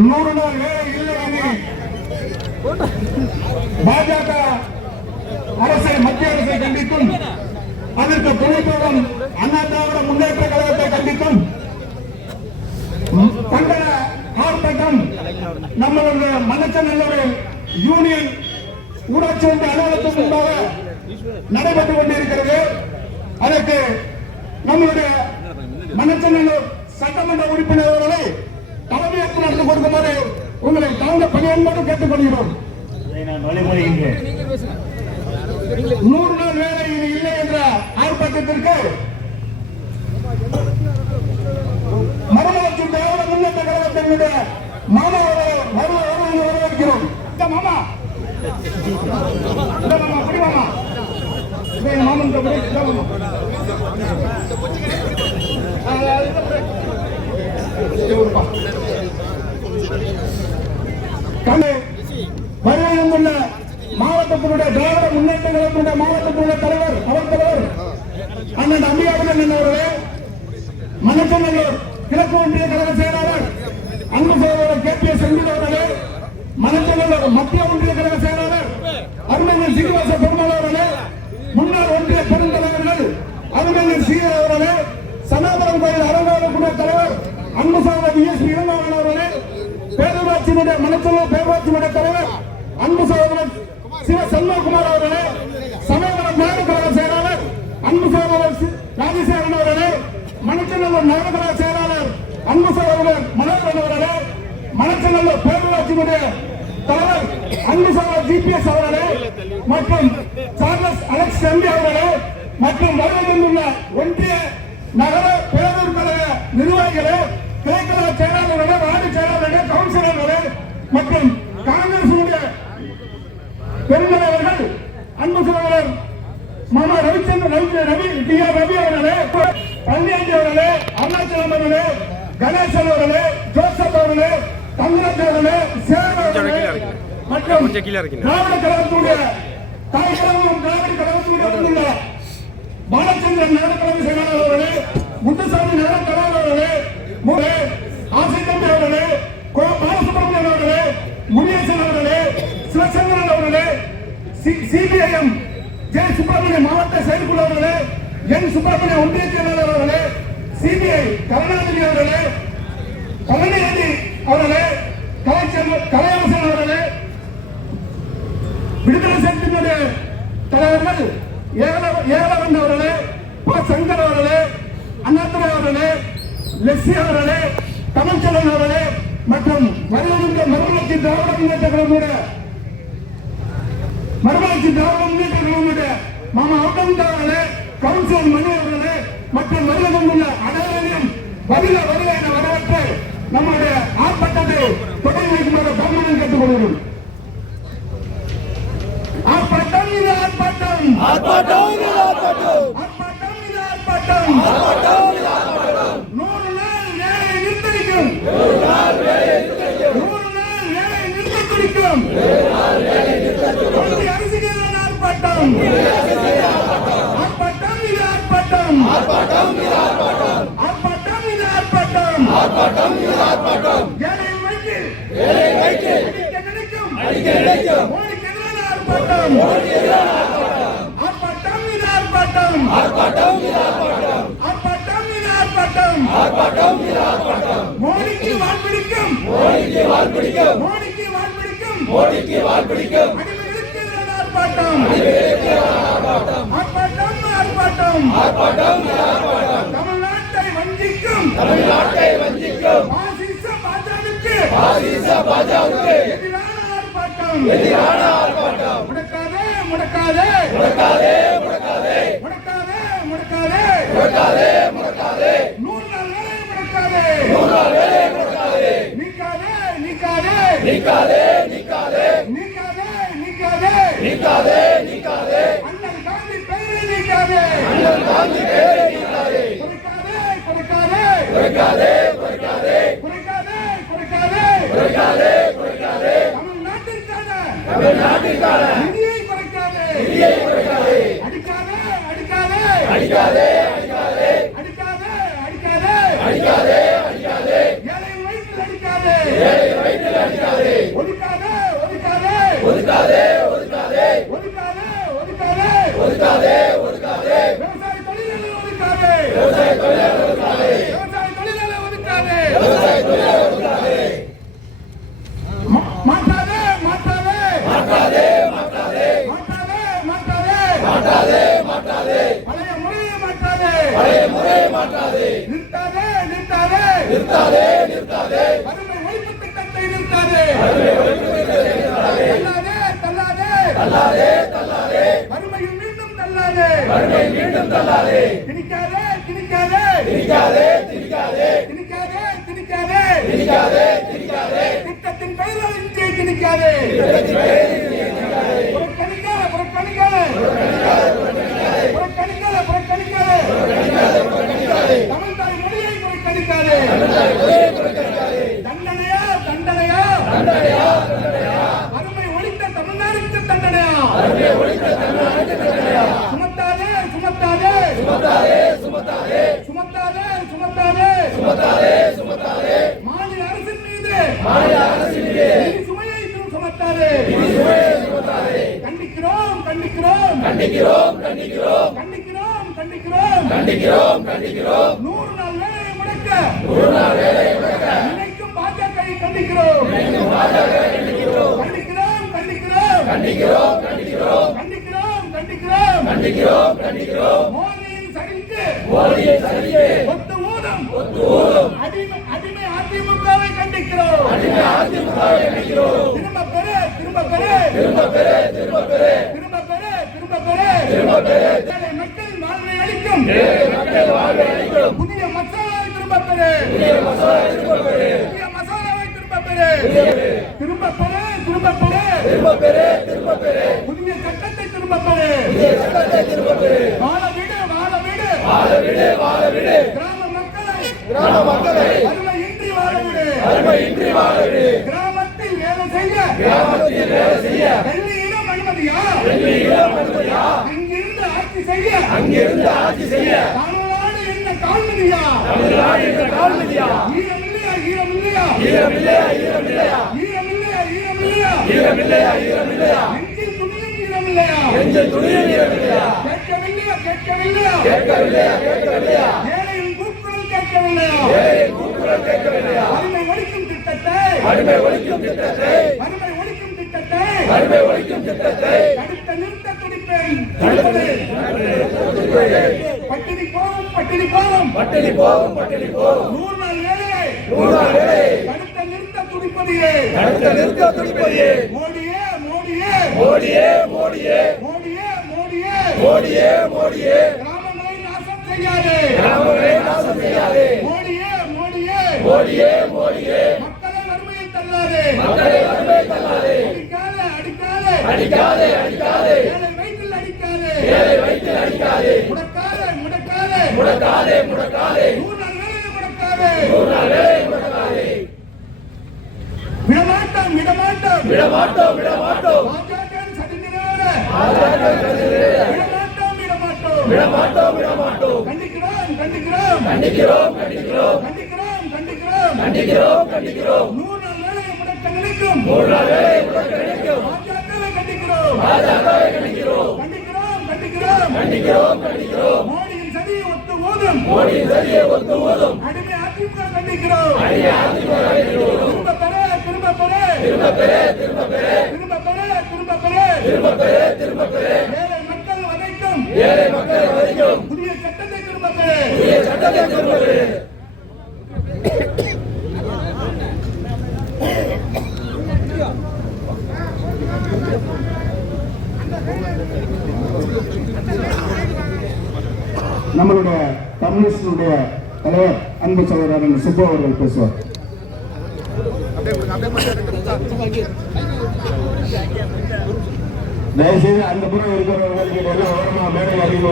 100 நாள் வேலை இல்லை என பாஜக அரசை மத்திய அரசை கண்டித்தும் அதற்கு துணைப்போடும் அண்ணா திராவிட முன்னேற்ற கழகத்தை கண்டித்தும் கண்டன ஆர்ப்பாட்டம் நம்மளுடைய மணச்சநல்லூர் யூனியன் ஊராட்சி ஒன்றிய அலுவலகத்துக்கு முன்பாக நடைபெற்றுக் கொண்டிருக்கிறது. அதற்கு நம்முடைய மணச்சநல்லூர் சட்டமன்ற உறுப்பினர் அவர்களை தலைமையேற்று நடந்து கொடுக்குமாறு உங்களை தாங்க பணியன்போடு கேட்டுக் கொள்கிறோம். 100 நாள் வேலை இது இல்லை என்ற ஆர்ப்பாட்டத்திற்கு மறுமலர்ச்சி திராவிட முன்னேற்ற கழகத்தினுடைய மாமா வரவேற்கிறோம். மாமா மாமா மாமன் வருகையுள்ள மாவட்டத்தினுடைய திராவிட முன்னேற்ற கழகத்தினுடைய மாவட்டத்தினுடைய தலைவர் அவர் தலைவர் அண்ணன் அம்பிகாபுரன் அவர்களே, மணச்சநல்லூர் கிழக்கு ஒன்றிய கழக செயலாளர் அன்பு சகோதரர் KPS செந்தில் அவர்களே, மணச்சநல்லூர் மத்திய ஒன்றிய கழக செயலாளர் அருமைஞர் சீனிவாச பெருமாள் அவர்களே, முன்னாள் ஒன்றிய பெருந்தலைவர்கள் அருமைஞர் சீரர் அவர்களே, சனாதனம் கோயில் அறங்காவலர் தலைவர் அன்பு சகோதரர் ESP இளங்கோவன் அவர்களே, பேரூராட்சியினுடைய மணச்சநல்லூர் பேரூராட்சியினுடைய தலைவர் அன்பு சகோதரர் சிவ செல்வகுமார் அவர்களே, சமயவரம் நகர கழக செயலாளர் அன்பு சகோதரர் ராஜசேகரன் அவர்களே, மணச்சநல்லூர் நகர கழக செயலாளர் அன்பு சகோதரர் மனோகரன் அவர்களே, மணச்சநல்லூர் பேரூராட்சியினுடைய தலைவர் அன்பு சகோதரர் GPS அவர்களே மற்றும் சார்லஸ் அலெக்ஸ் எம்பி அவர்களே மற்றும் வருகின்ற ஒன்றிய நகர பேரூர் கழக நிர்வாகிகளே, கிளைக்கழக செயலாளர்களே, வார்டு செயலாளர்களே, கவுன்சிலர்களே மற்றும் காங்கிரஸ் பெருந்தலைவர்கள் அன்பு சகோதரர் மாமா ரவி DR ரவி அவர்களே, பழனியாண்டி அவர்களே, அருணாச்சலம் அவர்களே, கணேசன் அவர்களே, ஜோசப் அவர்களே, தங்கராஜ் அவர்களே, சேரன் அவர்களே மற்றும் திராவிட கழகத்துடைய தாய்கழகம் திராவிட கழகத்துடைய பாலச்சந்திரன் நகர கழக செயலாளர் அவர்களே, முத்துசாமி நகர கழகர் அவர்களே, ஆசித்தம்பி அவர்களே, பாலசுப்ரமணியன் அவர்களே, முனியேசன் அவர்களே, சிவசங்கரன் அவர்களே, CPIM ஜே சுப்பிரமணிய மாவட்ட செயற்குழு அவர்களே, என் சுப்பிரமணிய ஒன்றிய செயலாளர் அவர்களே, CBI கருணாநிதி அவர்களே, பழனியாண்டி அவர்களே, கலையரசன் அவர்களே, விடுதலை சக்தியினுடைய தலைவர்கள் ஏகலவன் அவர்களே, சங்கர் அவர்களே, அண்ணாதுரை அவர்களே, லெஸ்ஸி அவர்களே, தமிழ்ச்செல்வன் அவர்களே மற்றும் வருகின்ற மறுமலர்ச்சி திராவிட முன்னேற்ற கழகத்துடைய மாமா அவுட்டம் அவர்களே, கவுன்சிலர் மணி அவர்களே மற்றும் வருகின்ற அனைவரையும் வருக என வரவேற்று நம்முடைய ஆர்ப்பாட்டத்தை தொடங்கி வைக்குமாறு கவர்மெண்ட் கேட்டுக் கொள்கிறோம். ஆர்ப்பாட்டம் இது ஆர்ப்பாட்டம், ஆர்ப்பாட்டம் இது ஆர்ப்பாட்டம், ஆர்ப்பாட்டம் இது ஆர்ப்பாட்டம், ஆர்ப்பாட்டம் இது ஆர்ப்பாட்டம். 100 நாள் வேலை நிறுத்தடிக்கும், 100 நாள் வேலை நிறுத்தடிக்கும், 100 நாள் வேலை நிறுத்தடிக்கும், 100 நாள் வேலை நிறுத்தடிக்கும். அரசியல் ஆர்ப்பாட்டம், ஆர்ப்பாட்டம் இது ஆர்ப்பாட்டம், ஆர்ப்பாட்டம் இது ஆர்ப்பாட்டம், ஆர்ப்பாட்டம் இது ஆர்ப்பாட்டம், ஆர்ப்பாட்டம் இது ஆர்ப்பாட்டம். ஏழை வயிற்றில் அடிக்க நினைக்கும் மோடிக்கு எதிரான ஆர்ப்பாட்டம், மோடிக்கு எதிரான ஆர்ப்பாட்டம், ஆர்ப்பாட்டம் இது ஆர்ப்பாட்டம், ஆர்ப்பாட்டம் இது ஆர்ப்பாட்டம், ஆர்ப்பாட்டம் இது ஆர்ப்பாட்டம், ஆர்ப்பாட்டம் இது ஆர்ப்பாட்டம். மோடிக்கு வால் பிடிக்கும், மோடிக்கு வால் பிடிக்கும், மோடிக்கு வால் பிடிக்கும், மோடிக்கு வால் பிடிக்கும். அடிமைகளுக்கு எதிரான ஆர்ப்பாட்டம், அடிமைகளுக்கு எதிரான ஆர்ப்பாட்டம், ஆர்ப்பாட்டம் ஆர்ப்பாட்டம், ஆர்ப்பாட்டம் ஆர்ப்பாட்டம். தமிழ்நாட்டை வஞ்சிக்கும், தமிழ்நாட்டை வஞ்சிக்கும் பாசிச பாஜகவுக்கு எதிரான ஆர்ப்பாட்டம், எதிரான ஆர்ப்பாட்டம். முடக்காதே முடக்காதே முடக்காதே முடக்காதே முடக்காதே முடக்காதே முடக்காதே முடக்காதே. 100 நாள் வேலை முடக்காதே, 100 நாள் வேலை முடக்காதே. நீக்காதே நீக்காதே நீக்காதே நீக்காதே நீக்காதே நீக்காதே நீக்காதே நீக்காதே. அண்ணல் காந்தி பெயரை நீக்காதே, அண்ணல் காந்தி பெயரை நீக்காதே. குறைக்காதே குறைக்காதே குறைக்காதே குறைக்காதே குறைக்காதே குறைக்காதே குறைக்காதே. தமிழ்நாட்டிற்கான நிதியை குறைக்காதே, நிதியை குறைக்காதே. அடிக்காதே அடிக்காதே அடிக்காதே அடிக்காதே அடிக்காதே அடிக்காதே அடிக்காதே அடிக்காதே. ஏழை வயிற்றில் அடிக்காதே, ஒதுக்காதே ஒதுக்காதே ஒதுக்காதே ஒதுக்காதே ஒதுக்காதே ஒதுக்காதே ஒதுக்காதே விவசாய தொழிலாளர்கள் ஒதுக்காதே விவசாய தொழிலாளர்கள் ஒதுக்காதே விவசாய தொழிலாளர்கள் ஒதுக்காதே விவசாய தொழிலாளர்கள் ஒதுக்காதே மாட்டாதே மாட்டாதே மாட்டாதே மாட்டாதே மாட்டாதே மாட்டாதே மாட்டாதே பழைய முறையை மாட்டாதே பழைய முறையை மாட்டாதே நிறுத்தாதே நிறுத்தாதே நிறுத்தாதே நிறுத்தாதே வறுமை ஒழிப்பு திட்டத்தை நிறுத்தாதே வறுமை ஒழிப்பு திட்டத்தை நிறுத்தாதே தள்ளாதே தள்ளாதே தள்ளாதே வறுமையில் மீண்டும் தள்ளாதே வறுமையில் மீண்டும் தள்ளாதே திணிக்காதே திணிக்காதே திணிக்காதே திணிக்காதே திணிக்காதே திணிக்காதே திணிக்காதே திணிக்காதே திட்டத்தின் பெயரால் இந்தியை திணிக்காதே புறக்கணிக்காதே புறக்கணிக்காதே புறக்கணிக்காதே புறக்கணிக்காதே தமிழ்தாய் மொழியை புறக்கணிக்காதே தண்டனையா தண்டனையா தண்டனையா வறுமை ஒழித்த தமிழ்நாடுக்கு தண்டனையா வறுமை ஒழித்த தமிழ்நாடுக்கு தண்டனையா சுமத்தாதே சுமத்தாதே சுமத்தாதே சுமத்தாதே சுமத்தாதே சுமத்தாதே சுமத்தாதே மாநில அரசின் மீது சுமையை சுமத்தாதே கண்டிக்கிறோம் கண்டிக்கிறோம் கண்டிக்கிறோம் கண்டிக்கிறோம் கண்டிக்கிறோம் கண்டிக்கிறோம் கண்டிக்கிறோம் கண்டிக்கிறோம் 100 நாள் வேலையை முடக்க நினைக்கும் பாஜகவை கண்டிக்கிறோம் கண்டிக்கிறோம் கண்டிக்கிறோம் கண்டிக்கிறோம் கண்டிக்கிறோம் கண்டிக்கிறோம் கண்டிக்கிறோம் கண்டிக்கிறோம் மோடியின் சரிக்கு ஒத்து ஊதும் அடிமை அதிமுகவை கண்டிக்கிறோம் திரும்ப பெரு திரும்ப பெரு திரும்ப பெரு திரும்ப பெரு திரும்ப பெரு திரும்ப பெரு திரும்ப பெரு மக்கள் வாழ்வை அளிக்கும் புதிய மசாலாவை திரும்ப பெரு புதிய மசாலாவை திரும்ப பெரு திரும்ப பெரு திரும்ப பெரு திரும்ப பெரு திரும்ப பெரு புதிய சட்டத்தை திரும்ப பெரு வாழ விடு வாழ விடு வாழ விடு வாழ விடு கிராம மக்களை வறுமையின்றி வாழ விடு கிராமத்தில் வேலை செய்ய வெள்ளியிடம் அனுமதியா அங்கிருந்து ஆட்சி செய்ய தமிழ்நாடு என்ன கால்மதியா ஈரமில்லையா நெஞ்சில் துணியும் ஈரமில்லையா கேட்கவில்லையா ஏழையின் கூக்குரல் கேட்கவில்லையா வறுமை ஒழிக்கும் திட்டத்தை தடுக்க நிறுத்த துடிப்பேன் பட்டினி போகும் 100 நாள் வேலையை தடுக்க நிறுத்த துடிப்பதையே மோடியே கிராமங்களை நாசம் செய்யாதே மோடியே மக்களை வறுமையில் தள்ளாதே அடிக்காதே ஏழை வயிற்றில் அடிக்காதே முடக்காதே 100 நாள் வேலையை முடக்காதே விடமாட்டோம் பாஜக விடமாட்டோம் கண்டிக்கிறோம் 100 நாள் வேலையை முடக்க நினைக்கும் பாஜகவை கண்டிக்கிறோம் மோடியின் சதியை ஒத்து ஊதும் அடிமை அதிமுக கண்டிக்கிறோம் திரும்ப பெரு ஏழை மக்கள் வதைக்கும் புதிய சட்டத்தை திரும்ப பெரு நம்மளுடைய கம்யூனிஸ்டுடைய தலைவர் அன்பு சகோதரர் சுப்பு அவர்கள் பேசுவார். தயவுசெய்து அந்த புறம் இருக்கிறவர்களுக்கு எல்லாம் மேடை அறிவு